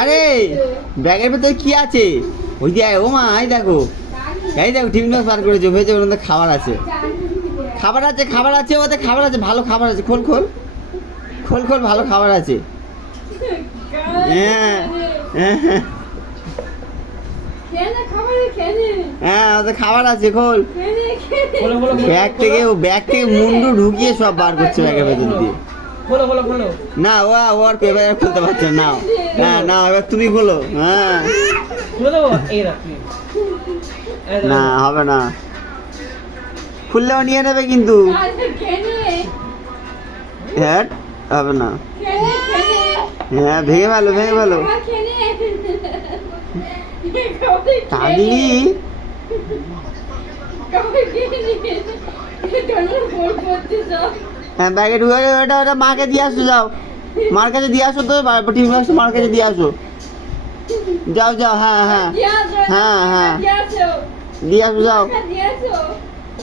আরে ব্যাগের ভেতরে কি আছে? ওই যে ও মা, এই দেখো, এই দেখো টিফিন বক্স বার করেছে, ভেতরে ওর মধ্যে খাবার আছে, খাবার আছে, খাবার আছে, ওতে খাবার আছে, ভালো খাবার আছে। খোল খোল খোল খোল, ভালো খাবার আছে। হ্যাঁ হ্যাঁ হ্যাঁ, ওতে খাবার আছে, খোল। ব্যাগ থেকে মুন্ডু ঢুকিয়ে সব বার করছে ব্যাগের ভেতর দিয়ে। না ও আর এবার খুলতে পারছে না। হ্যাঁ না, এবার তুমি খোলো। হ্যাঁ না, হবে না, খুললেও নিয়ে নেবে কিন্তু। হ্যাঁ হবে না। হ্যাঁ, ভেঙে ফেলো, ভেঙে ফেলো। কালি হ্যাঁ, ব্যাগে ঢুকে ওটা ওটা মাকে দিয়ে আসো, যাও মার কাছে দিয়ে আসো, তো টিফিন বক্স মার কাছে দিয়ে আসো, যাও যাও। হ্যাঁ হ্যাঁ হ্যাঁ হ্যাঁ, দিয়ে আসো, যাও।